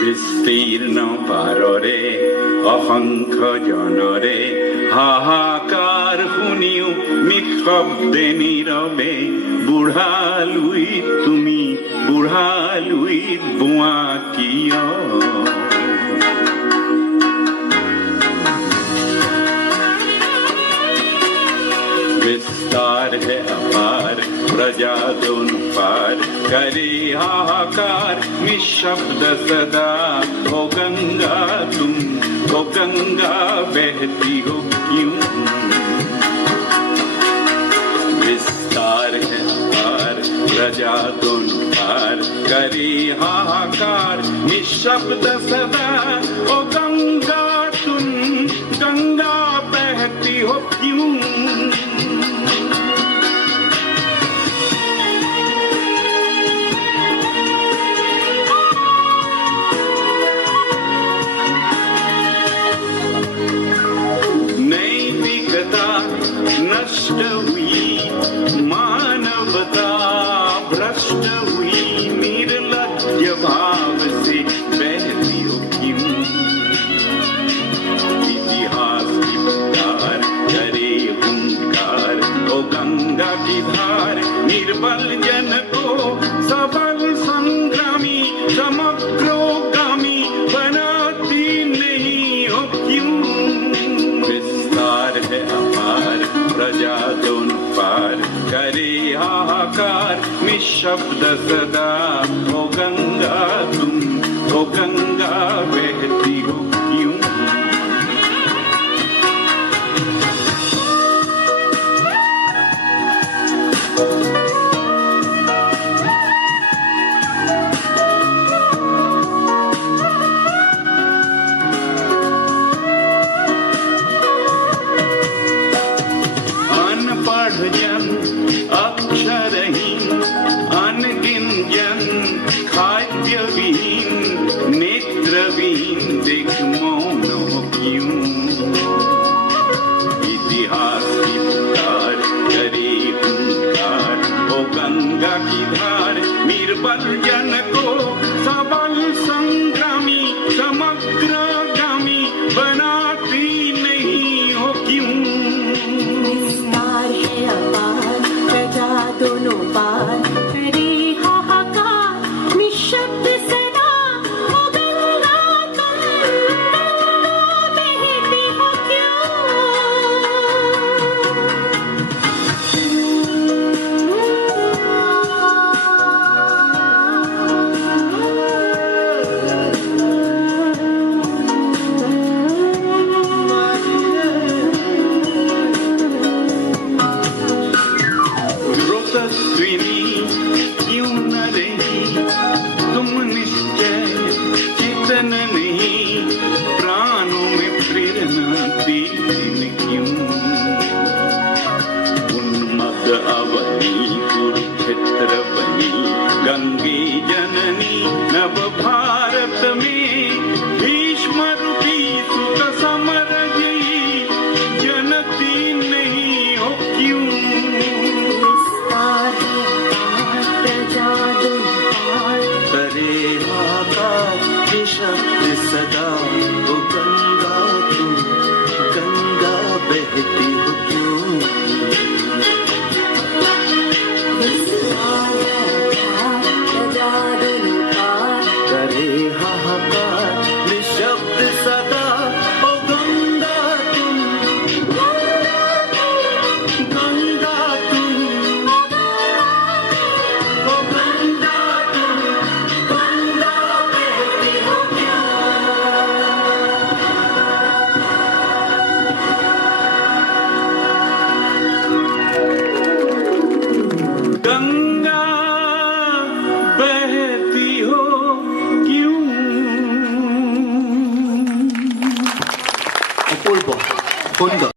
বিস্তীর্ণ পাৰৰে অসংখ্য জনৰে হাহাকাৰ শুনিও নিঃশব্দে নীৰৱে বুঢ়ালুই তুমি বুঢ়ালুই বোৱা কিয় विस्तार है अपार प्रजा दोनों पार करे हाहाकार निशब्द सदा ओ गंगा तुम ओ गंगा बहती हो क्यों विस्तार है अपार प्रजा दोनों पार करे हाहाकार निशब्द सदा ओ गंगा तुम गंगा बहती हो क्यों नष्ट हुई मानवता भ्रष्ट हुई निर्लज्ज भाव से बहती हो क्यों इतिहास की पुकार करे हुंकार ओ गंगा की धार निर्बल जन को सबल संग्रामी समग्रोगामी बनाती नहीं हो क्यों विस्तार है अपार प्रजा दोनों पार करे हाहाकार निशब्द सदा ओ गंगा तुम ओ गंगा बहती हो क्यों अक्षरहीन अनगिन जन खाद्यविहीन नेत्रविहीन देख मौन हो क्यों इतिहास की पुकार करे हुंकार ओ गंगा की धार निर्बल जन को सबल संग्रामी समग्रगामी बनाती नहीं हो क्यों दोनों पार करे हाहाकार निशब्द सदा ओ गंगा तुम बहती हो क्यों क्यों न रही तुम निश्चय चेतन नहीं प्राणों में प्रेरणा दीन क्यों उन्मत्त अवनी कुरुक्षेत्र बनी गंगे जननी नव भारत में भीष्म रूपी सुत समर जी जनती नहीं हो क्यों करे हाहाकार निशब्द सदा ओ गंगा तुम गंगा बहती हो क्यों करे हाहाकार निशब्द सदा ओ गंगा तुम गंगा तुम ओ गंगा तुम गंगा बहती हो क्यों 올버 본더